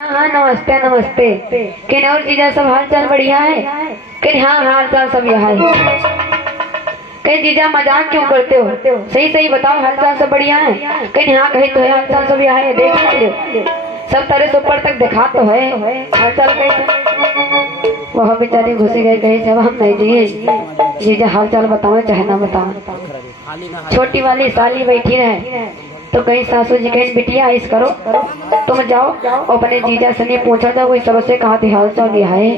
हाँ नमस्ते नमस्ते। किन और जीजा सब हाल चाल बढ़िया है? किन हाँ हाल चाल सब यहाँ है। कहीं जीजा मजाक क्यों करते हो? सही सही बताओ, हाल चाल सब बढ़िया है? कहीं हाँ कहीं तो है हाल चाल सब यहाँ है। देख लीजिए सब तरह से ऊपर तक दिखा तो है हाल चाल कैसे। वह बेचारे घुसे गए कहीं से, अब हम नहीं दिए जीजा हाल चाल बताओ चाहे ना बताओ। छोटी वाली साली बैठी रहे तो कहीं सासू जी कहीं बिटिया ऐस करो तुम जाओ अपने जीजा से नहीं पूछो जाओ कोई सबसे कहा थी हाल चाल दिया है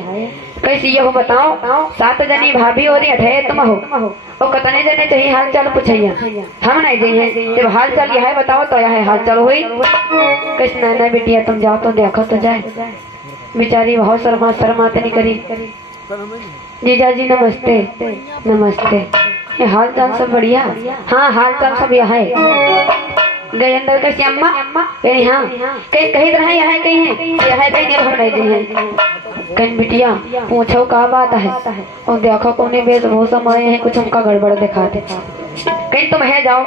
कैसी ये हो बताओ। 7 जनी भाभी हो रही है तुम हो और कतने जने चाहिए हाल चाल पूछिया हम नहीं जाइए जब हाल चाल यह है बताओ तो यह हाल चाल हुई कैसे ना बिटिया तुम जाओ तो देखो तो जाए। बेचारी बहुत शर्माते नहीं करी। जीजा जी नमस्ते नमस्ते। ये हाल चाल सब बढ़िया? हाँ हाल चाल सब यह है। गए अंदर कैसी अम्मा कहीं हाँ कहीं कहीं तरह यहाँ कहीं है यह कहीं नहीं हम नहीं हैं कहीं बिटिया पूछो क्या बात है और देखो कौन वेशभूषा मारे हैं कुछ हमका गड़बड़ दिखाते कहीं तुम है जाओ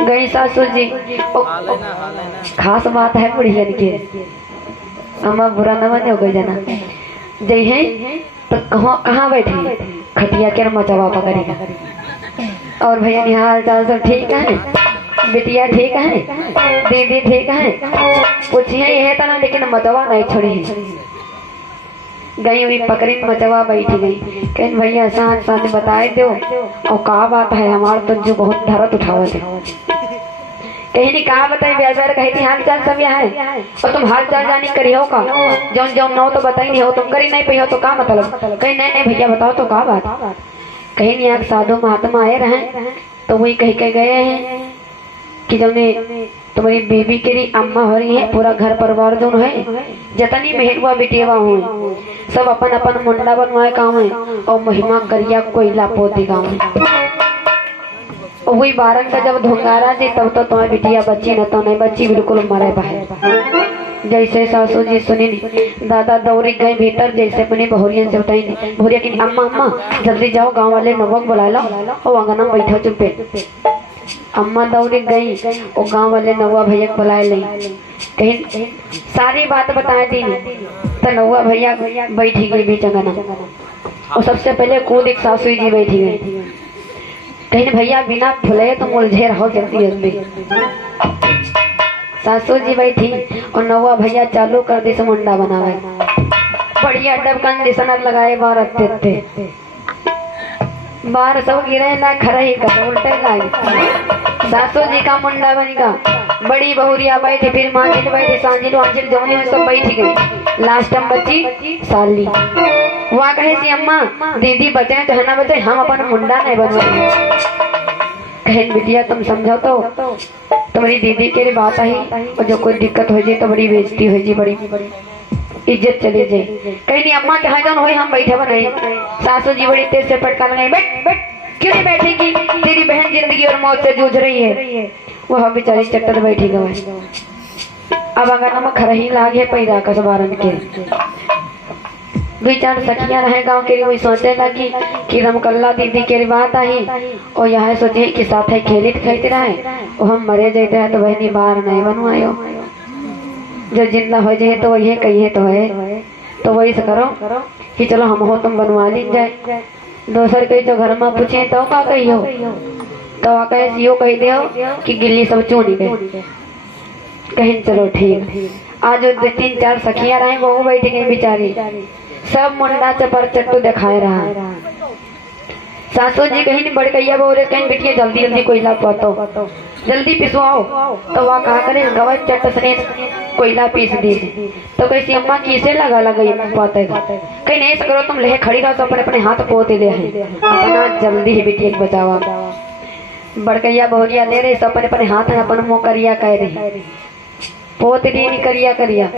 गई सासू जी खास बात है बुढ़िया के अम्मा बुरा न माने हो गई जना जय है तो कहाँ बैठे खटिया के मचवा पकड़ेगा और भैया निहाल चाल सब ठीक है बिटिया ठीक है दीदी ठीक है पूछिए यह तना लेकिन मचवा नहीं छोड़ी गई हुई पकड़ी मचवा बैठी गई कहीं भैया साथ साथ बताए दो और कहा बात है हमारे तो जो बहुत धरत उठावा थे कहीं नहीं कहा बताई ब्याज कही थी हाल चाल सब यहाँ है और तुम हाल चाल जानी करी हो का जौन जौन न हो तो बताई नहीं हो तुम करी नहीं पी हो तो का मतलब कहीं नहीं नहीं भैया बताओ तो का बात कहीं नहीं आप साधु महात्मा आए रहे तो वही कह के गए हैं कि जौने तुम्हारी बेबी के लिए अम्मा हो रही है पूरा घर परिवार जो है जतनी मेहरुआ बिटिया हुए सब अपन अपन मुंडा बनवाए काम है और महिमा करिया कोयला पोती गाँव है वही 12 का जब धुंगारा जी तब तो तुम्हारी बिटिया बच्ची न तो नहीं बच्ची बिल्कुल मरे बाहर। जैसे सासू जी सुनी दादा दौड़ी गए भीतर जैसे अपनी बहुरिया से बताई बहुरिया की अम्मा अम्मा जल्दी जाओ गांव वाले नवक बुला लो और अंगना में बैठो चुपे। अम्मा दौड़ी गई और गांव वाले नौवा भैया बुलाए ली कहीं सारी बात बताए दी तो नौवा भैया बैठी गई बीच अंगना और सबसे पहले कूद एक सासू जी बैठी गई कहीं भैया बिना फुले तो मुलझे रहो जल्दी जल्दी। सासू जी बैठी और नौवा भैया चालू कर दी मुंडा बनावे बढ़िया डब कंडीशनर लगाए बार अत्ते बार सब गिरे ना खरा ही कर उल्टे लाए सासू जी का मुंडा बनेगा बड़ी बहुरिया बैठी फिर मांझिल बैठी सांझिल वांझिल जमनी में सब बैठी गई लास्ट में बची साली वहाँ कहे सी अम्मा दीदी बचे चाहे ना बचे हम अपन मुंडा नहीं बनवाएंगे कहें बिटिया तुम समझो तो तुम्हारी दीदी के लिए बात आई और जो कोई दिक्कत हो जाए तो बड़ी बेइज्जती हो जाए बड़ी इज्जत चली जाए कहीं नहीं अम्मा कहा जाओ हो हम बैठे बनाए सासू जी बड़ी तेज से पटका लगाई बैठ बैठ क्यों नहीं बैठेगी तेरी बहन जिंदगी और मौत से जूझ रही है वह बेचारी चट्टर बैठी गई अब अगर नमक खरही लागे पैदा कसबारन के 2-4 सखियां रहे गांव के लिए वही सोचे लगी कि रमकल्ला दीदी के बात आई और यह सोचे कि साथ खेलित खेलते रहे और हम मरे जाते हैं तो बहनी बाहर नहीं बनवायो जो जिंदा हो जाए तो वही कहिए तो है तो वही से करो कि चलो हम हो तुम बनवा ली जाए दोसर कही तो घर में पूछे तो का कही हो तो कहे यो कही दे कि गिल्ली सब चूनी गए कहीं चलो ठीक। आज 2-3-4 सखियां रहे वो बैठी गई बेचारी सब मुंडा चपर चट्टू दिखाए रहा सासू जी कहीं नहीं बड़कैया बोल रहे कहीं बिटिया जल्दी जल्दी कोयला पातो जल्दी पिसवाओ तो वह कहा करे गवा चट से कोयला पीस दी तो कैसी अम्मा किसे लगा पाते कहीं नहीं करो तुम ले खड़ी रहो तो अपने अपने हाथ पोते दे अपना जल्दी ही बिटिया बचावा बड़कैया बहुरिया ले रही सब अपने अपने हाथ में अपन मुँह करिया कह रही पोत दी नहीं करिया करिया।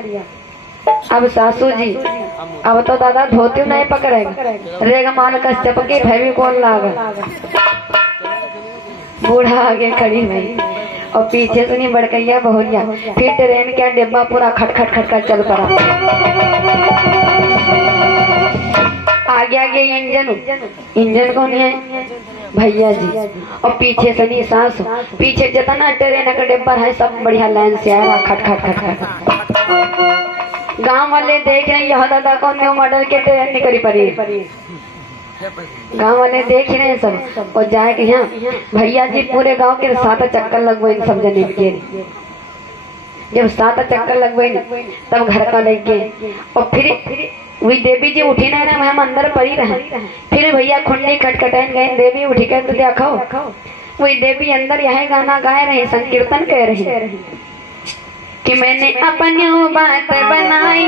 अब सासू जी अब तो दादा धोती नहीं पकड़ेगा रेगा माल का चपके भैवी कौन लागा बूढ़ा आगे खड़ी हुई और पीछे से नहीं बड़कैया बहुरिया फिर ट्रेन का डिब्बा पूरा खट खट खट खट चल पड़ा आगे आगे इंजन कौन है भैया जी और पीछे से नहीं सास, पीछे जितना ट्रेन का डिब्बा है सब बढ़िया लाइन से आया खट खट खट खट। गांव वाले देख रहे हैं यह दादा कौन न्यू मॉडल के ट्रेन निकली पड़ी। गांव वाले देख रहे हैं सब और जाए के यहाँ भैया जी पूरे गांव के 7 चक्कर लगवाए सब जने के। जब 7 चक्कर लगवाए तब घर का लेके और फिर वही देवी जी उठी नहीं ना हम अंदर पड़ी रहे। फिर भैया खुंडी खटखटाइन गए, देवी उठी गए तो देखो वही देवी अंदर यह गाना गाए रहे, संकीर्तन कह रहे कि मैंने अपनी बात बनाई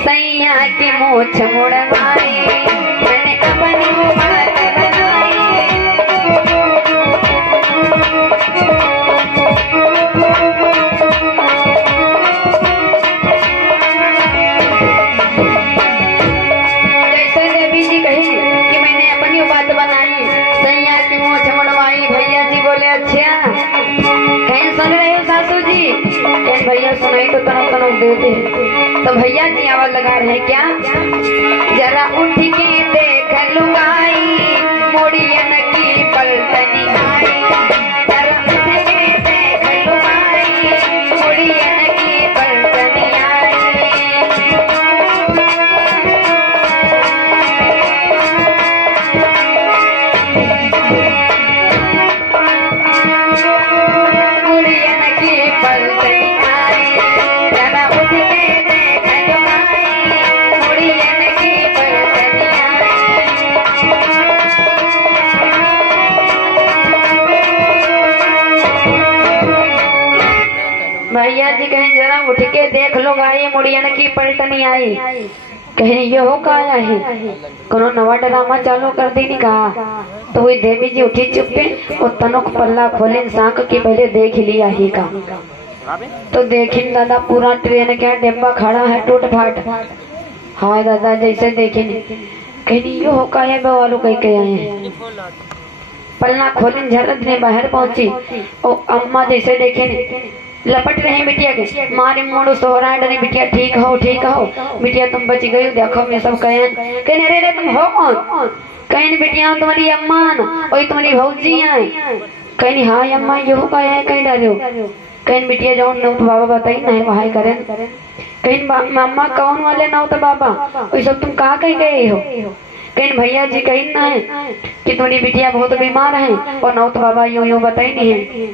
सैया की मूछ मुड़वाई, मैंने अपनी बात बनाई। जैसे देवी जी कही कि मैंने अपनी बात बनाई सैया की मूछ मुड़वाई, भैया जी बोले अच्छा कहीं सुन रहे हो सासू जी? भैया सुनाई तो तनक तनक देते हैं। तो भैया जी आवाज लगा रहे हैं क्या? जरा उठ के देख लुगाई मुड़ियन की पलटनी आई, जरा उठ के देख लुगाई मुड़ियन की पलटनी आई। मुड़ियन की पलटनी भैया जी कहें जरा उठ के देख लो गाई मुड़ियन की पलटनी आई। कहें ये हो का आया है कोनो नवा ड्रामा चालू कर दी नहीं कहा। तो वही देवी जी उठी चुप्पे और तनुक पल्ला खोले सांक के पहले देख लिया ही का। तो देखिन दादा पूरा ट्रेन का डिब्बा खड़ा है टूट फाट। हाँ दादा जैसे देखे कहीं ये हो का है वालों कहीं के आए हैं। पल्ला खोले झरत ने बाहर पहुंची और अम्मा जैसे देखे लपट रहे बिटिया के मारे मोड़ो सोहरा डरी बिटिया ठीक हो बिटिया तुम बच गई देखो मैं सब कहने रे तुम हो कौन? कहने बिटिया तुम्हारी अम्मा और तुम्हारी भौजी आई। कहनी हाँ अम्मा ये हो है कहीं डरे हो? कहने बिटिया जाओ नौ तो बाबा बताई नहीं वहां करें। कहने अम्मा कौन वाले नौ तो बाबा वही सब तुम कहाँ कहीं गए हो? कहने भैया जी कहीं ना है कि तुम्हारी बिटिया बहुत बीमार है और नौ तो बाबा यूं बताई नहीं है।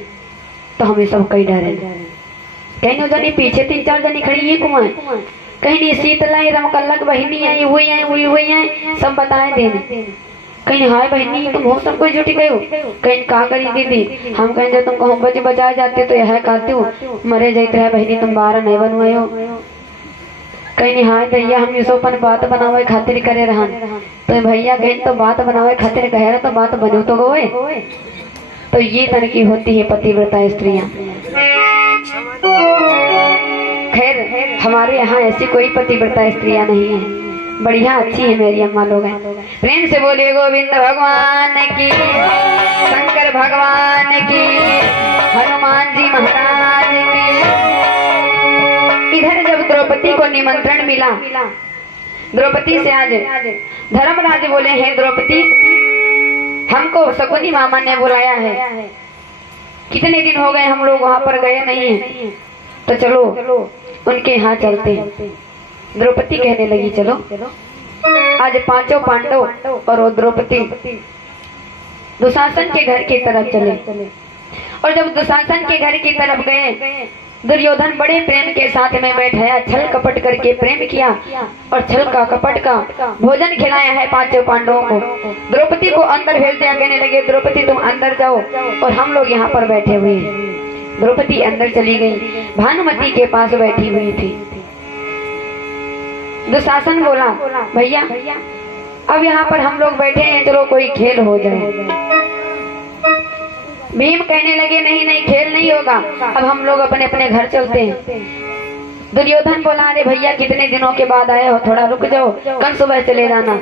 तो हमें सब कई डरे। कहीं जनी पीछे 3-4 जनी खड़ी है कुआं कहीं शीतलाई रमकल्लक बहनी आई हुई है सब बताए देने। कहीं हाय बहनी तुम हो सब कोई जुटी गई हो? कहीं का करी दीदी हम कहें जब तुमको हम बचे बचाए जाते तो यह कहती हूँ मरे जाते रहे बहनी तुम 12 नहीं बनवाए हो। कहीं हाय दैया हम ये सोपन बात बनावे खातिर करे रहन। तो भैया कहीं तो बात बनावे खातिर कह रहा तो बात बनो तो गोए। तो ये तरह की होती है पतिव्रता स्त्रियां। खैर हमारे यहाँ ऐसी कोई पतिव्रता स्त्रियां नहीं है, बढ़िया अच्छी है मेरी अम्मा लोग हैं। प्रेम से बोलिए गोविंद भगवान की, शंकर भगवान की, हनुमान जी महाराज की। इधर जब द्रौपदी को निमंत्रण मिला, द्रौपदी से आज धर्मराज बोले हैं द्रौपदी हमको शकुनी मामा ने बुलाया है, कितने दिन हो गए हम लोग वहां पर गए नहीं है, तो चलो उनके यहाँ चलते हैं। द्रौपदी कहने लगी चलो। आज 5 पांडव और द्रौपदी दुशासन के घर की तरफ चले। और जब दुशासन के घर की तरफ गए दुर्योधन बड़े प्रेम के साथ में बैठाया, छल कपट करके प्रेम किया और छल का कपट का भोजन खिलाया है 5 पांडवों को। द्रौपदी को अंदर भेज दिया, कहने लगे द्रौपदी तुम अंदर जाओ और हम लोग यहाँ पर बैठे हुए हैं। द्रौपदी अंदर चली गई, भानुमति के पास बैठी हुई थी। दुशासन बोला भैया अब यहाँ पर हम लोग बैठे हैं, चलो कोई खेल हो जाए। भीम कहने लगे नहीं नहीं खेल नहीं होगा, अब हम लोग अपने अपने घर चलते हैं। दुर्योधन बोला अरे भैया कितने दिनों के बाद आए हो, थोड़ा रुक जाओ, कल सुबह चले जाना।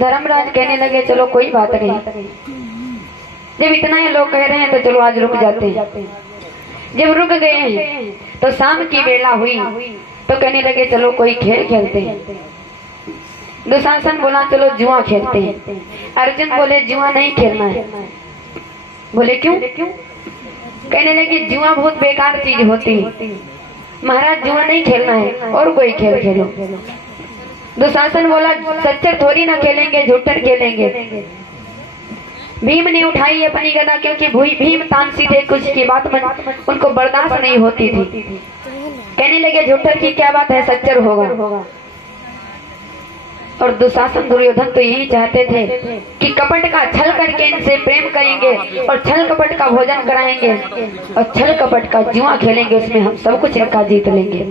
धर्मराज कहने लगे चलो कोई बात नहीं, जब इतना ही लोग कह रहे हैं तो चलो आज रुक जाते हैं। जब रुक गए हैं तो शाम की बेला हुई तो कहने लगे चलो कोई खेल खेलते हैं। दुशासन बोला चलो जुआ खेलते हैं। अर्जुन बोले जुआ नहीं खेलना है। बोले क्यों? कहने लगे जुआ बहुत बेकार चीज होती है, महाराज जुआ नहीं खेलना है, और कोई खेल खेलो। दुशासन बोला सच्चर थोड़ी ना खेलेंगे, झूठर खेलेंगे। भीम ने उठाई अपनी गदा, क्योंकि भीम तामसी थे, कुछ की बात उनको बर्दाश्त नहीं होती थी। कहने लगे झूठर की क्या बात है, सच्चर होगा। और दुशासन दुर्योधन तो यही चाहते थे कि कपट का छल करके इनसे प्रेम करेंगे और छल कपट का भोजन कराएंगे और छल कपट का जुआ खेलेंगे, उसमें हम सब कुछ इनका जीत लेंगे।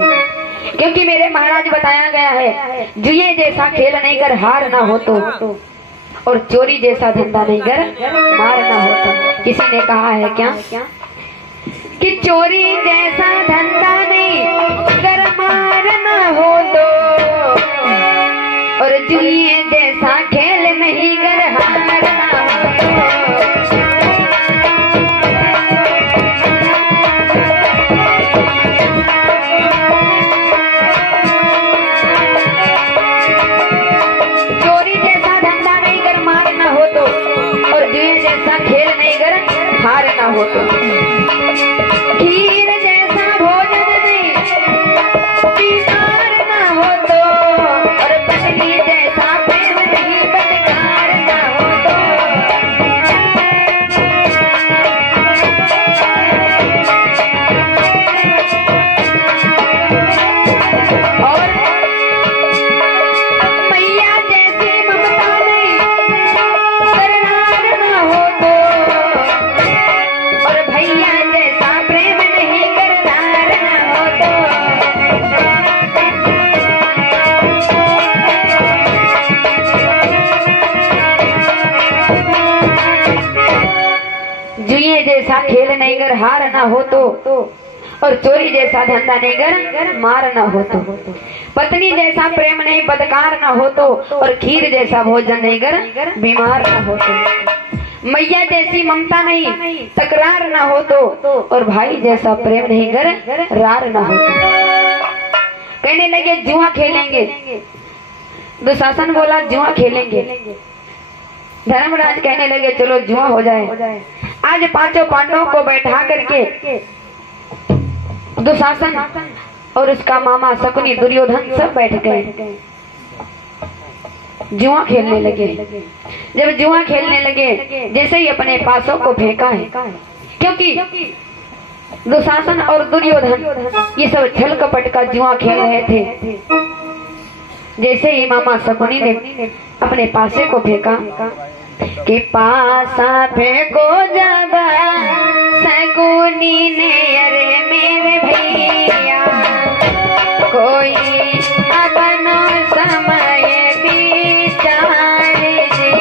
क्योंकि मेरे महाराज बताया गया है जुए जैसा खेल नहीं कर हार ना हो तो, और चोरी जैसा धंधा नहीं कर मार ना हो तो। किसी ने कहा है क्या कि चोरी जैसा धंधा नहीं कर मार ना हो तो, और जुए जैसा खेल नहीं कर हार ना हो तो। चोरी जैसा धंधा नहीं कर मार ना हो तो, और जुए जैसा खेल नहीं कर हार ना हो तो। खीर जैसा भोजन नहीं बीमार ना हो तो, और पत्नी जैसा प्रेम नहीं बदकार ना हो तो। और मैया जैसी ममता नहीं करनार ना हो तो, और भैया जैसा प्रेम नहीं करनार ना हो तो। जुए जैसा खेल नहीं कर हार ना हो तो, और चोरी जैसा धंधा नहीं कर मार ना हो तो। पत्नी जैसा प्रेम नहीं बदकार ना हो तो, और खीर जैसा भोजन नहीं कर बीमार ना हो तो। मैया जैसी ममता नहीं तकरार ना हो तो, और भाई जैसा प्रेम नहीं कर रार ना हो तो। कहने लगे जुआ खेलेंगे। दुशासन बोला जुआ खेलेंगे। धर्मराज कहने लगे चलो जुआ हो जाए। आज पांचों पांडवों को बैठा करके दुशासन और उसका मामा शकुनी दुर्योधन सब बैठ गए, जुआ खेलने लगे। जब जुआ खेलने लगे, जैसे ही अपने पासों को फेंका है, क्योंकि दुशासन और दुर्योधन ये सब छल कपट का जुआ खेल रहे थे। जैसे ही मामा शकुनी ने अपने पासे को फेंका कि पासा फेंको जगा शकुनी ने, अरे मेरे भैया कोई अपना समय विचार जी।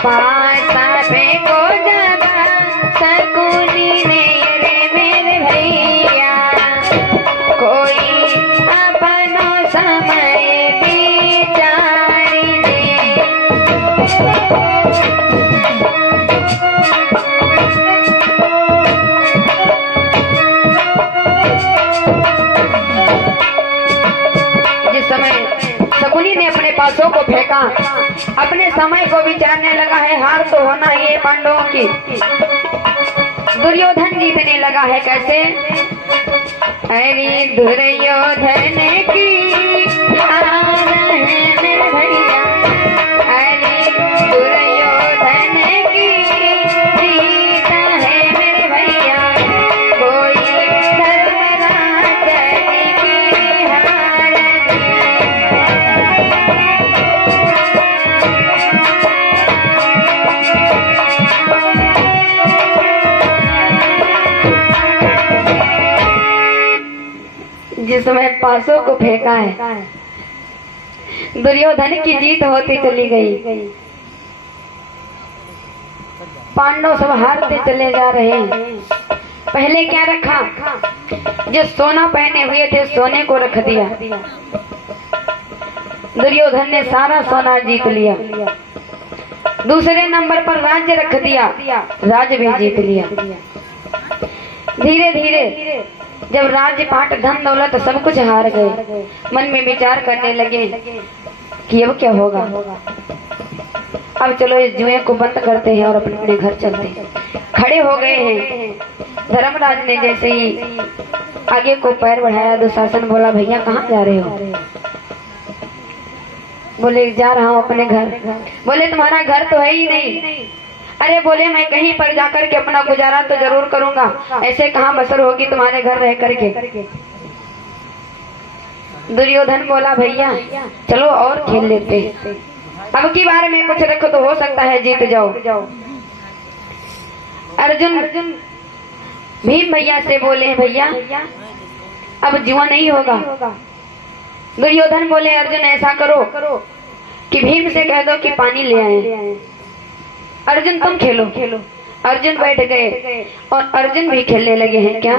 पासा फेंको जगा शकुनी ने, अरे मेरे भैया कोई अपना समय विचार दे। जिस समय शकुनी ने अपने पासों को फेंका, अपने समय को विचारने लगा है हार तो होना ही है पांडवों की। दुर्योधन जीतने लगा है कैसे? अरे दुर्योधन की हार है मेरे भैया, अरे दुर्योधन की जीत है मेरे भैया, कोई धर्मराज की हार जिसमें पासों को फेंका है, दुर्योधन की जीत होती चली गई। पांडव सब हारते चले जा रहे हैं। पहले क्या रखा? जो सोना पहने हुए थे सोने को रख दिया। दुर्योधन ने सारा सोना जीत लिया। दूसरे नंबर पर राज्य रख दिया, राज्य भी जीत लिया। धीरे धीरे जब राज्य पाट धन दौलत सब कुछ हार गए, मन में विचार करने लगे कि अब क्या होगा। अब चलो इस जुए को बंद करते हैं और अपने अपने घर चलते हैं। खड़े हो गए हैं। धर्मराज ने जैसे ही आगे को पैर बढ़ाया, दुशासन बोला भैया कहाँ जा रहे हो? बोले जा रहा हूँ अपने घर। बोले तुम्हारा घर तो है ही नहीं। अरे बोले मैं कहीं पर जाकर के अपना गुजारा तो जरूर करूंगा, ऐसे कहाँ बसर होगी तुम्हारे घर रह करके। दुर्योधन बोला भैया चलो और खेल लेते हैं, अब की बार में कुछ रखो तो हो सकता है जीत जाओ। अर्जुन भीम भैया से बोले भैया अब जुआ नहीं होगा। दुर्योधन बोले अर्जुन ऐसा करो कि भीम से कह दो कि पानी ले आए। अर्जुन तुम खेलो। अर्जुन बैठ गए और अर्जुन भी खेलने लगे हैं। क्या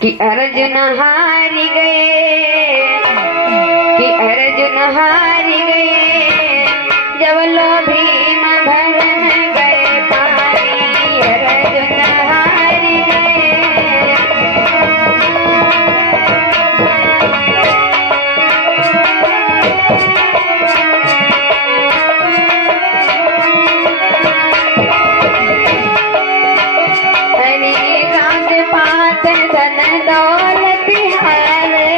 कि अर्जुन हारी गए, कि अर्जुन हारी गए, जब लो भीम भरन गए पानी। अर्जुन हारी गए। राजपाट धन दौलत हारे,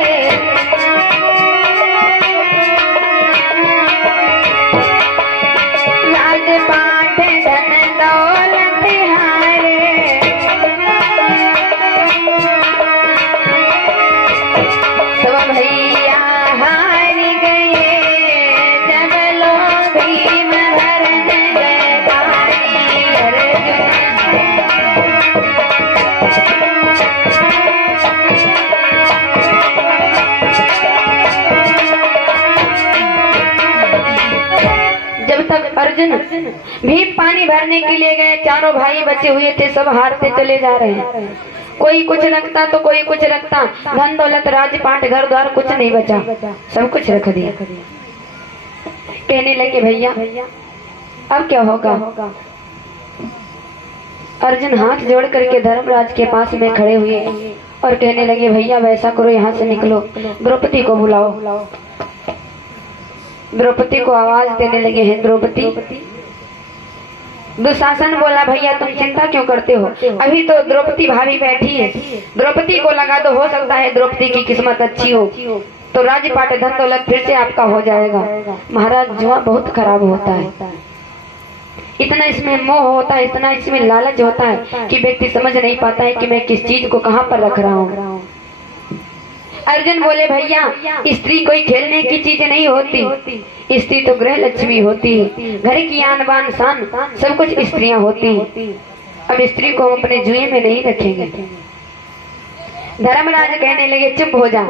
राजपाट धन दौलत हारे, सब भैया हारी गए, जब लो भीम भरन गए पानी। अर्जुन जब तक अर्जुन भीम पानी भरने के लिए गए, चारों भाई बचे हुए थे, सब हारते चले जा रहे हैं। कोई कुछ रखता तो कोई कुछ रखता, धन दौलत राजपाट घर द्वार कुछ नहीं बचा, सब कुछ रख दिया। कहने लगे भैया अब क्या होगा। अर्जुन हाथ जोड़ करके धर्मराज के पास में खड़े हुए और कहने लगे भैया वैसा करो, यहाँ से निकलो, द्रौपदी को बुलाओ। द्रौपदी को आवाज देने लगे हैं द्रौपदी। दुशासन बोला भैया तुम चिंता क्यों करते हो, अभी तो द्रौपदी भाभी बैठी है, द्रौपदी को लगा तो हो सकता है द्रौपदी की किस्मत अच्छी हो तो राजपाट धन दौलत फिर से आपका हो जाएगा। महाराज जुआ बहुत खराब होता है, इतना इसमें मोह होता है, इतना इसमें लालच होता है कि व्यक्ति समझ नहीं पाता है कि मैं किस चीज को कहाँ पर रख रहा हूँ। अर्जुन बोले भैया स्त्री कोई खेलने की चीज नहीं होती, स्त्री तो गृह लक्ष्मी होती है, घर की आन बान शान सब कुछ स्त्रियां होती हैं। अब स्त्री को हम अपने जुए में नहीं रखेंगे। धर्मराज कहने लगे चुप हो जा,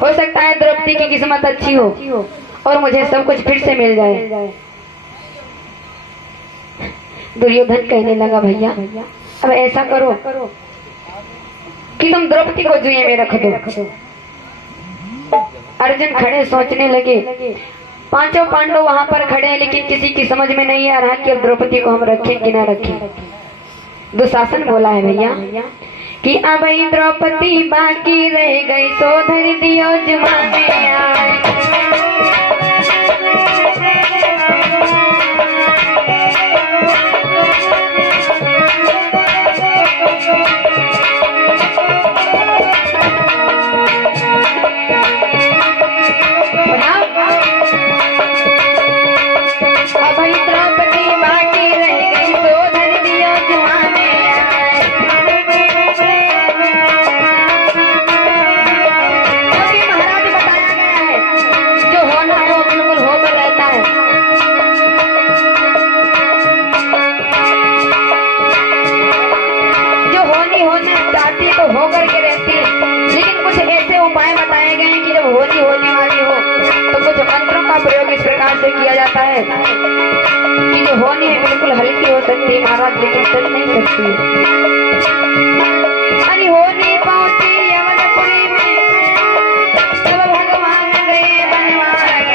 हो सकता है द्रौपदी की किस्मत अच्छी हो और मुझे सब कुछ फिर से मिल जाए। दुर्योधन कहने लगा भैया अब ऐसा करो कि तुम द्रौपदी को जुए में रख दो। अर्जुन खड़े सोचने लगे, पांचों पांडव वहां पर खड़े हैं लेकिन किसी की समझ में नहीं आ रहा कि अब द्रौपदी को हम रखें कि ना रखें। दुशासन बोला है भैया कि अब द्रौपदी बाकी रह गई, सो धर दियो जुआ में आए। होकर के रहती है, लेकिन कुछ ऐसे उपाय बताए गए हैं कि जब होली होने वाली हो तो कुछ मंत्रों का प्रयोग इस प्रकार से किया जाता है कि जो होनी है बिल्कुल हल्की हो सकती है महाराज, लेकिन चल नहीं सकती। अरे होली पहुंची अवधपुरी में, जब भगवान गए बनवास,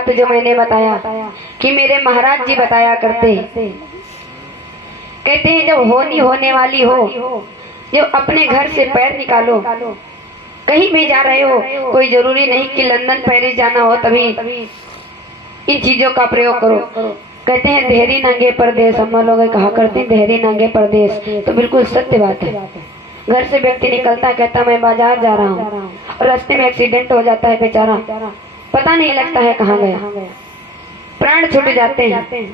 बात जो मैंने बताया कि मेरे महाराज जी बताया करते, कहते हैं जब होनी होने वाली हो, जब अपने घर से पैर निकालो, कहीं भी जा रहे हो, कोई जरूरी नहीं कि लंदन पेरिस जाना हो तभी इन चीजों का प्रयोग करो। कहते हैं देहरी नंगे परदेश, हम लोग कहा करते हैं देहरी नंगे परदेश, तो बिल्कुल सत्य बात है। घर से व्यक्ति निकलता कहता मैं बाजार जा रहा हूँ और रास्ते में एक्सीडेंट हो जाता है, बेचारा पता नहीं लगता है कहाँ गया, प्राण छूट जाते हैं।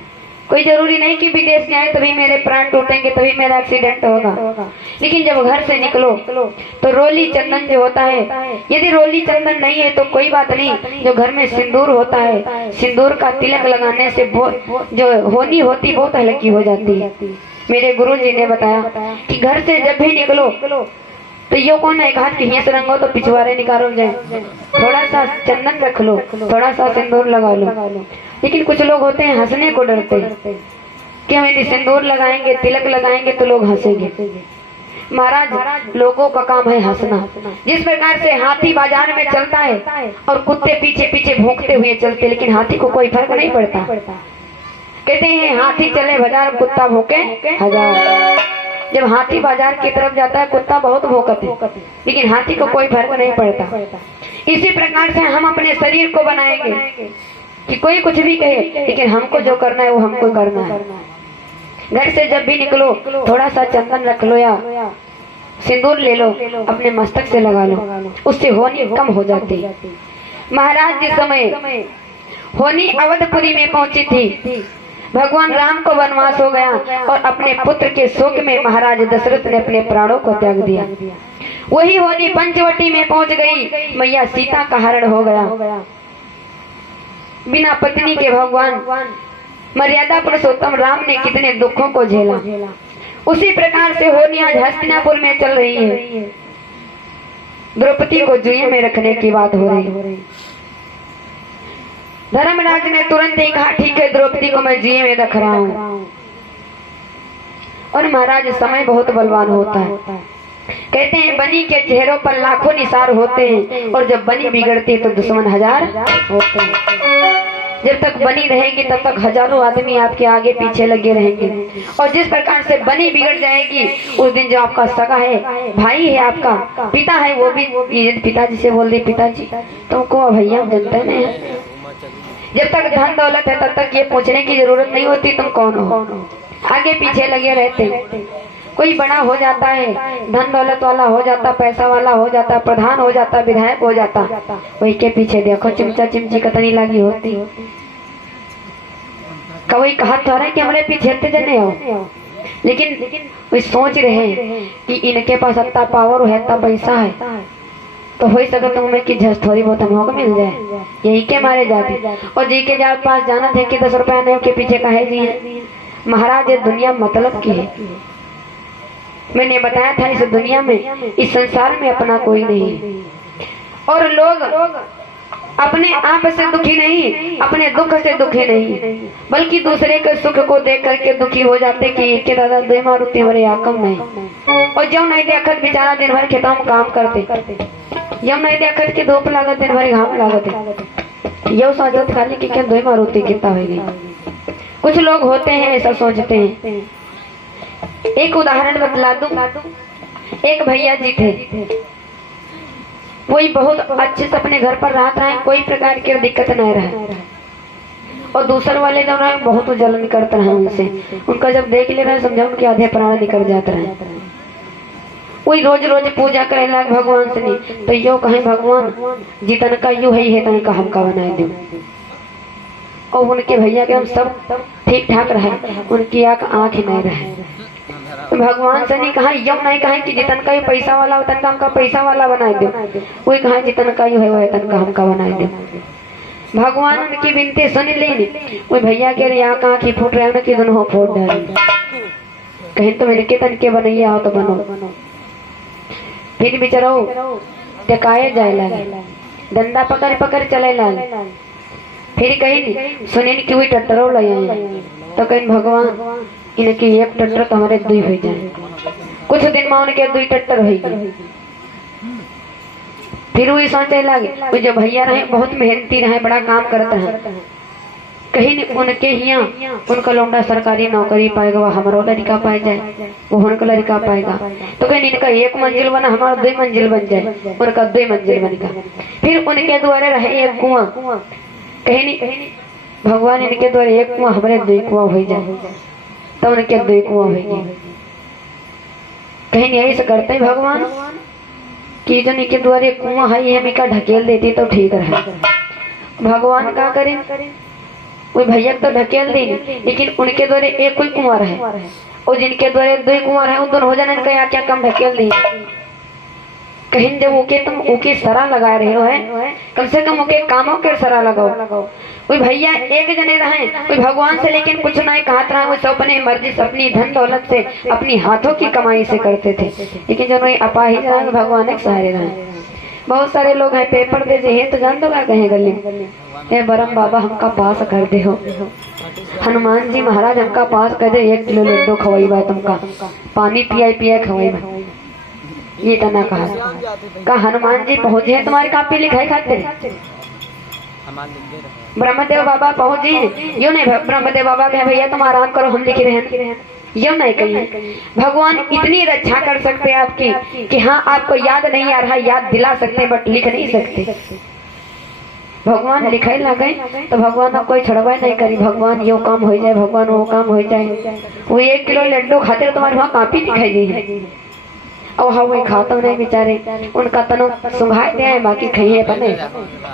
कोई जरूरी नहीं कि विदेश जाए तभी मेरे प्राण टूटेंगे, तभी मेरा एक्सीडेंट होगा। लेकिन जब घर से निकलो तो रोली चंदन जो होता है, यदि रोली चंदन नहीं है तो कोई बात नहीं, जो घर में सिंदूर होता है, सिंदूर का तिलक लगाने से जो होनी होती बहुत हल्की हो जाती है। मेरे गुरु जी ने बताया कि घर से जब भी निकलो तो यो कौन एक हाथ की से रंगो तो पिछवाड़े निकालो जाए, थोड़ा सा चंदन रख लो, थोड़ा सा सिंदूर लगा लो। लेकिन कुछ लोग होते हैं हंसने को डरते कि हम यदि सिंदूर लगाएंगे, तिलक लगाएंगे तो लोग हंसेंगे। महाराज लोगों का काम है हंसना। जिस प्रकार से हाथी बाजार में चलता है और कुत्ते पीछे पीछे भौंकते हुए चलते, लेकिन हाथी को कोई फर्क नहीं पड़ता। कहते हैं हाथी चले बाजार, कुत्ता भौंके हजार। जब हाथी बाजार की तरफ जाता है कुत्ता बहुत भौंकते, लेकिन हाथी को कोई फर्क नहीं पड़ता। इसी प्रकार से हम अपने शरीर को बनाएंगे कि कोई कुछ भी कहे, लेकिन हमको जो करना है वो हमको करना है। घर से जब भी निकलो थोड़ा सा चंदन रख लो या सिंदूर ले लो, अपने मस्तक से लगा लो, उससे होनी कम हो जाती। महाराज जिस समय होनी अवधपुरी में पहुंची थी, भगवान राम को वनवास हो गया और अपने पुत्र के शोक में महाराज दशरथ ने अपने प्राणों को त्याग दिया। वही होनी पंचवटी में पहुंच गई, मैया सीता का हरण हो गया। बिना पत्नी के भगवान मर्यादा पुरुषोत्तम राम ने कितने दुखों को झेला। उसी प्रकार से होनी आज हस्तिनापुर में चल रही है। द्रौपदी को जुए में रखने की बात हो रही है। धर्मराज ने तुरंत ही कहा ठीक है, द्रौपदी को मैं जुए में रख रहा हूँ। और महाराज समय बहुत बलवान होता है। कहते हैं बनी के चेहरों पर लाखों निसार होते हैं और जब बनी बिगड़ती है तो दुश्मन हजार होते हैं। जब तक बनी रहेगी तब तक हजारों आदमी आपके आगे पीछे लगे रहेंगे, और जिस प्रकार से बनी बिगड़ जाएगी उस दिन जो आपका सगा है, भाई है, आपका पिता है, वो भी पिताजी से बोल दी पिताजी तुमको भैया जनता नहीं है। जब तक धन दौलत है तब तक ये पूछने की जरूरत नहीं होती तुम कौन हो, आगे पीछे लगे रहते। कोई बड़ा हो जाता है, धन दौलत वाला हो जाता, पैसा वाला हो जाता, प्रधान हो जाता, विधायक हो जाता, वही के पीछे देखो चिमचा चिमची कतनी लगी होती। कभी कहा तो रहे कि हमारे पीछे जने हो, लेकिन वे सोच रहे कि इनके पास इतना पावर है, इतना पैसा है, तो हो सके तुम्हें कि झस थोड़ी बहुत हमको मिल जाए, यही के मारे जाते। और जी के जात पास जाना थे कि 10 रुपया नहीं के पीछे कहे जी। महाराज ये दुनिया मतलब की है। मैंने बताया था इस दुनिया में, इस संसार में अपना कोई नहीं। और लोग अपने आप से दुखी नहीं, अपने दुख से दुखी नहीं, बल्कि दूसरे के सुख को देख करके दुखी हो जाते कि के दादा दे मारुति हमारे आकम नहीं। और जब नहीं देखत बेचारा दिन भर खेतों में काम करते, जब नहीं देखत के धूप लागत दिन भर घाम लागत, यो सोचत खाली कि क्या दो मारुति कितना हो गई। कुछ लोग होते हैं ऐसा सोचते हैं। एक उदाहरण बतला दूं। एक भैया जी थे, वही बहुत अच्छे से अपने घर पर रहते रहे, कोई प्रकार की दिक्कत नहीं रहे। और दूसरे वाले जो रहे बहुत जलन करते रहे उनसे, उनका जब देख ले रहे समझा उनके आधे प्राण निकल जाते रहे। वही रोज रोज पूजा करे लग भगवान से, नहीं तो यो कहे भगवान जितन का यू है तन का हमका बनाए दो। और उनके भैया के हम सब ठीक ठाक रहे, उनकी आंख नहीं रहे। तो भगवान से नहीं कहा, यम नहीं कहा कि जितन का पैसा वाला तन का हमका पैसा वाला बनाए दो, वही कहा जितन का यू है तन का हमका बनाए दो। भगवान उनकी विनती सुन ली। वही भैया के यहाँ कहा की फूट रहे उनकी दोनों फूट डाली, कहीं तो मेरे के तन के बनैया हो तो बनो। फिर बेचारो टकाए जाए लगे, डंडा पकड़ पकड़ चले लगे। फिर कहीं सुने कि वही टट्टरो ले आए, तो कहीं भगवान इनकी एक टट्टर तो हमारे दुई हो जाए। कुछ दिन में उनके दुई टट्टर हो गए। फिर वही सोचे लगे वो जो भैया रहे बहुत मेहनती रहे, बड़ा काम करते हैं, कहीं उनके यहाँ उनका लौंडा सरकारी नौकरी पाएगा, वह हमारा लड़का पाए जाए, वो उनका लड़का पाएगा, तो कहीं इनका 1 मंजिल बना, हमारा 2 मंजिल बन जाए, उनका 2 मंजिल बनेगा। फिर उनके द्वारे रहे एक कुआं, कहीं नहीं भगवान इनके द्वारे एक कुआं हमारे 2 कुआं हो जाए, तो उनके 2 कुआं होंगे। कहीं यही से करते हैं भगवान कि जो इनके द्वारे कुआं है हम इनका ढकेल देती तो ठीक रहे। भगवान क्या करें, कोई भैया तो ढकेल दी, लेकिन उनके द्वारे एक कोई कुंवर है और जिनके द्वारे 2 कुंवर है, उन दोनों हो जाने का क्या कम ढकेल दी। कहीं जब ओके तुम ओके सरा लगा रहे हो है, कम से कम ओके कामों के सरा लगाओ। कोई भैया एक जने रहे, कोई भगवान से लेकिन कुछ नहीं कहते रहे, वो सब अपनी मर्जी से अपनी धन दौलत से अपनी हाथों की कमाई से करते थे, लेकिन जो नहीं अपाहिज रहे भगवान एक सहारे रहे। बहुत सारे लोग हैं पेपर दे जे तो जान दो क्या कहे गले, हे बरम बाबा हमका पास कर दे हो, हनुमान जी महाराज हमका पास कर दे, 1 किलो लड्डू खवाई बा तुमका, पानी पिया खवाई बा, ये तना कहा हनुमान जी पहुंचे तुम्हारी कापी लिखाई खाते, ब्रह्मदेव बाबा पहुंचे, यो नहीं ब्रह्मदेव बाबा कहे भैया तुम आराम करो हम लिख रहे हैं, यो नहीं कहिए। भगवान इतनी रक्षा कर सकते हैं आपकी कि हाँ आपको याद नहीं आ रहा, याद दिला सकते हैं बट लिख नहीं सकते। भगवान लिखाई लगे तो भगवान अब कोई छड़वाई नहीं करी, भगवान यो काम हो जाए, भगवान वो काम हो जाए। वो 1 किलो लड्डू खाते तुम्हारे वहाँ कापी दिखाई दी है और हाँ वही खाता नहीं बेचारे, उनका तनो सुंघाए दे बाकी खाइए बने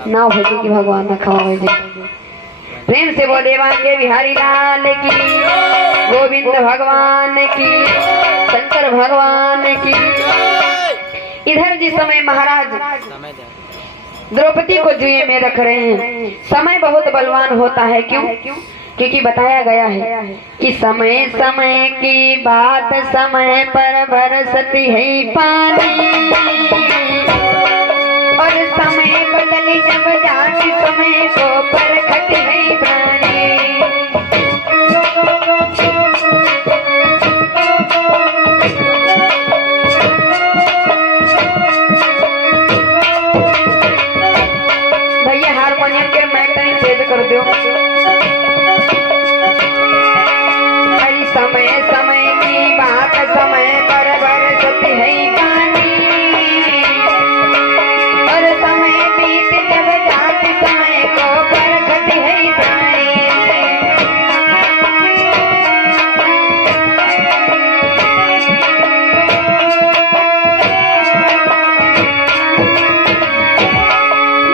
ना भेजे कि भगवान ना खावा भेजे। प्रेम से बोले बांके बिहारी लाल की, गोविंद भगवान की, शंकर भगवान की। इधर जिस समय महाराज द्रौपदी को जुए में रख रहे हैं, समय बहुत बलवान होता है। क्यों? क्योंकि बताया गया है कि समय समय की बात समय पर बरसती है पानी, और समय बदली जब जाती समय को परखती है प्राणी। भैया हारमोनियम के मैटर तेज कर दो। हरी समय समय की बात समय पर बरसती है पानी, और समय बीत जब जाती समय को परखती है प्राणी।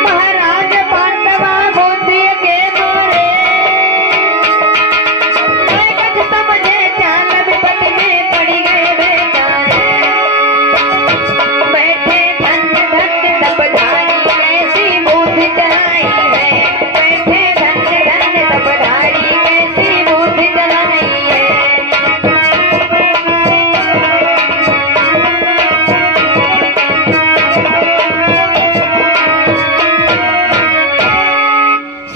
महाराज पांडवा बुद्धि के मारे कुछ समझे चाल विपत में पड़ गए बेचारे। बैठे धन धन तपधारी कैसी बुद्धि चलाई है, बैठे धन धन तपधारी कैसी बुद्धि चलाई है।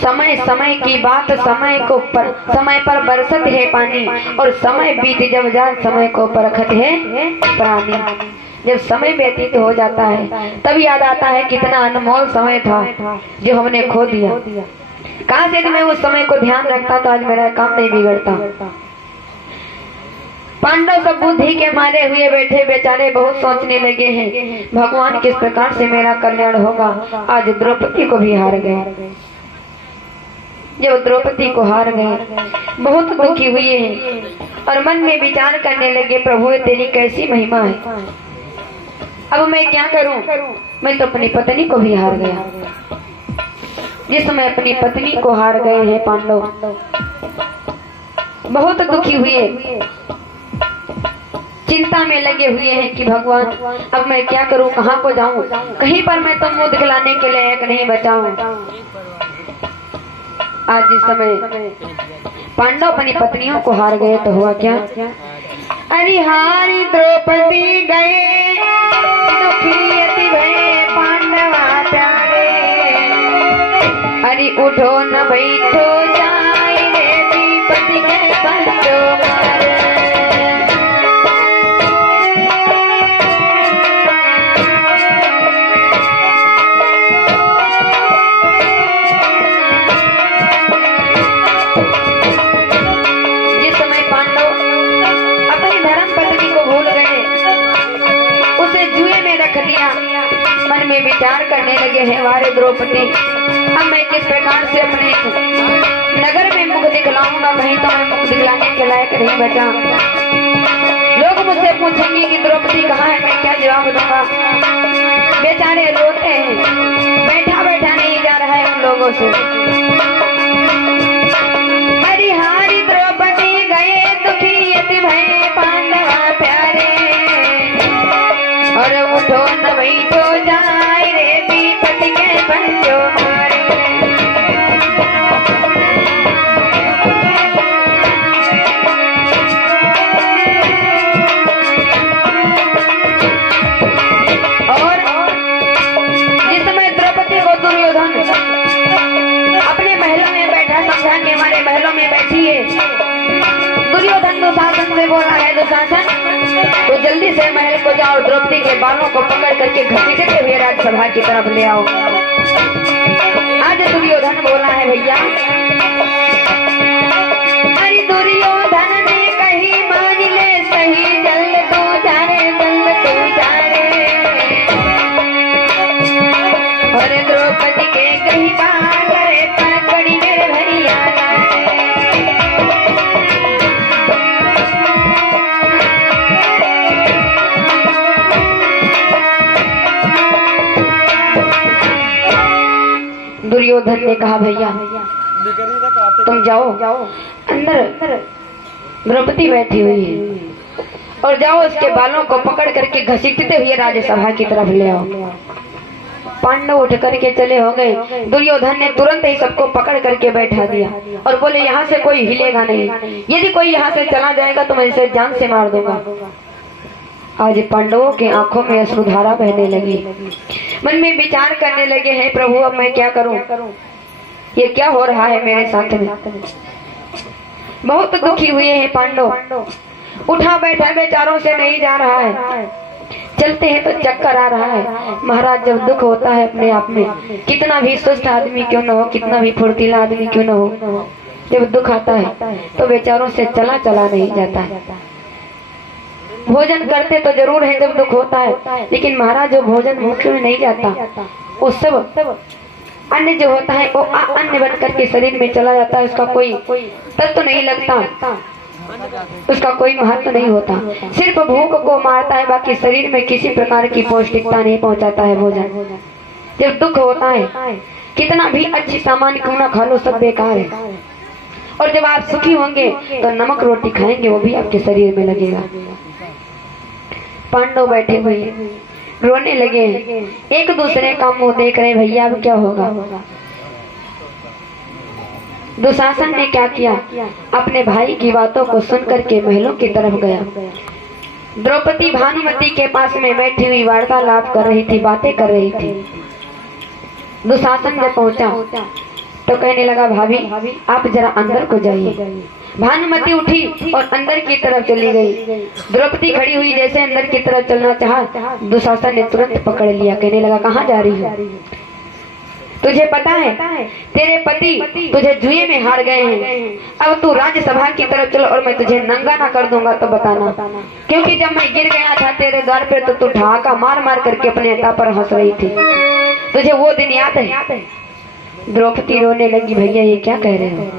समय समय की बात समय पर बरसत है पानी, और समय बीत जब जाए समय को परखत है प्राणी। जब समय व्यतीत हो जाता है तब याद आता है कितना अनमोल समय था जो हमने खो दिया। कहां से मैं उस समय को ध्यान रखता तो आज मेरा काम नहीं बिगड़ता। पांडव सब बुद्धि के मारे हुए बैठे बेचारे बहुत सोचने लगे हैं भगवान किस प्रकार से मेरा कल्याण होगा। आज द्रौपदी को भी हार गए। जब द्रौपदी को हार गए बहुत दुखी हुए हैं और मन में विचार करने लगे प्रभु तेरी कैसी महिमा है, अब मैं क्या करूं। मैं तो अपनी पत्नी को भी हार गया। जिस समय अपनी पत्नी को हार गए हैं पांडव बहुत दुखी हुए, चिंता में लगे हुए हैं कि भगवान अब मैं क्या करूं, कहां को जाऊं, कहीं पर मैं तो मुंह दिखलाने के लिए एक नहीं बचाऊं। आज जिस समय पांडव अपनी पत्नियों को हार गए तो हुआ क्या। अरे हारी द्रौपदी गए दुखी अति भये पांडवा प्यारे, अरे उठो न बैठो जाए रे द्रौपदी के पंचो मारे। विचार करने लगे हैं, वारे द्रौपदी अब मैं किस प्रकार से अपने नगर में मुख दिखलाऊंगा, कहीं तो मैं मुख दिखलाने के लायक नहीं बचा। लोग मुझसे पूछेंगे कि द्रौपदी कहाँ है, मैं क्या जवाब दूंगा। बेचारे रोते हैं, बैठा बैठा नहीं जा रहा है उन लोगों से। हरिहारी द्रौपदी गए दुखी अति भय पांडवा प्यारे, और उठो न बैठो जाए रे विपत्ति के पंजो मारे। और जिस समय द्रौपदी को दुर्योधन अपने महलों में बैठा समझा के हमारे महलों में बैठी है, दुर्योधन दुशासन से बोला है, दुशासन तो जल्दी से महल को जाओ, द्रौपदी के बालों को पकड़ करके घसीटते हुए राजसभा की तरफ ले आओ। आज दुर्योधन बोला है भैया, अरे दुर्योधन ने कही मान ले सही, जल्द तू जा रे, जल्द तू जा रे। और द्रौपदी के कही बात रे पकड़ी मेरे भैया। दुर्योधन ने कहा भैया तुम जाओ अंदर, द्रौपदी बैठी हुई है, और जाओ उसके बालों को पकड़ करके घसीटते हुए राज्यसभा की तरफ ले आओ। पांडव उठ करके चले हो गए। दुर्योधन ने तुरंत ही सबको पकड़ करके बैठा दिया और बोले यहाँ से कोई हिलेगा नहीं, यदि कोई यहाँ से चला जाएगा तो मैं इसे जान से मार दूंगा। आज पांडवों के आंखों में अश्रुधारा बहने लगी, मन में विचार करने लगे हैं, प्रभु अब मैं क्या करूं, ये क्या हो रहा है मेरे साथ में। बहुत दुखी हुए हैं पांडव, उठा बैठा बेचारों से नहीं जा रहा है, चलते हैं तो चक्कर आ रहा है। महाराज जब दुख होता है अपने आप में, कितना भी सुस्त आदमी क्यों न हो, कितना भी फुर्तीला आदमी क्यों न हो, जब दुख आता है तो बेचारों से चला चला नहीं जाता है। भोजन करते तो जरूर है जब दुख होता है, लेकिन महाराज जो भोजन मुख में नहीं जाता, वो सब अन्न जो होता है वो अन्न बन करके शरीर में चला जाता है, उसका कोई तत्व तो नहीं लगता, उसका कोई महत्व नहीं होता, सिर्फ भूख को मारता है, बाकी शरीर में किसी प्रकार की पौष्टिकता नहीं पहुंचाता है भोजन। जब दुख होता है कितना भी अच्छी सामान क्यों ना खा लो, सब बेकार है। और जब आप सुखी होंगे तो नमक रोटी खाएंगे, वो भी आपके शरीर में लगेगा। पांडव बैठे हुए रोने लगे, एक दूसरे का मुंह देख रहे, भैया अब क्या होगा। दुशासन ने क्या किया, अपने भाई की बातों को सुन करके महलों की तरफ गया। द्रौपदी भानुमति के पास में बैठी हुई वार्तालाप कर रही थी, बातें कर रही थी। दुशासन जब पहुंचा तो कहने लगा, भाभी आप जरा अंदर को जाइए। भानुमति उठी और अंदर की तरफ चली गई। द्रौपदी खड़ी हुई, जैसे अंदर की तरफ चलना चाहा, दुशासन ने तुरंत पकड़ लिया। कहने लगा, कहाँ जा रही है, तुझे पता है तेरे पति तुझे जुए में हार गए हैं, अब तू राज्यसभा की तरफ चलो और मैं तुझे नंगा ना कर दूंगा तो बताना। क्योंकि जब मैं गिर गया था तेरे द्वार पे तो तू ठहाका मार मार करके अपने अता पर हंस रही थी, तुझे वो दिन याद है। द्रौपदी रोने लगी, भैया ये क्या कह रहे हो।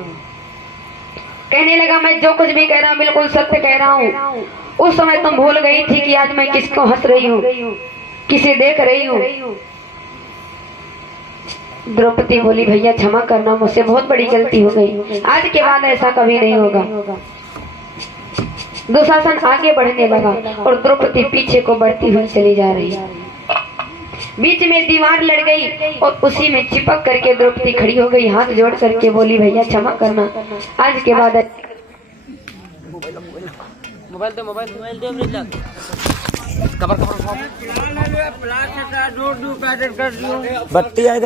कहने लगा, मैं जो कुछ भी कह रहा हूँ बिल्कुल सत्य कह रहा हूँ। उस समय तुम भूल गई थी कि आज मैं किसको हंस रही हूँ, किसे देख रही हूँ। द्रौपदी बोली, भैया क्षमा करना, मुझसे बहुत बड़ी गलती हो गई, आज के बाद ऐसा कभी नहीं होगा। दुशासन आगे बढ़ने लगा और द्रौपदी पीछे को बढ़ती हुई चली जा रही। बीच में दीवार लड़ गई और उसी में चिपक करके द्रौपदी खड़ी हो गई, हाथ जोड़ करके बोली, भैया क्षमा करना, आज के बाद बत्ती आ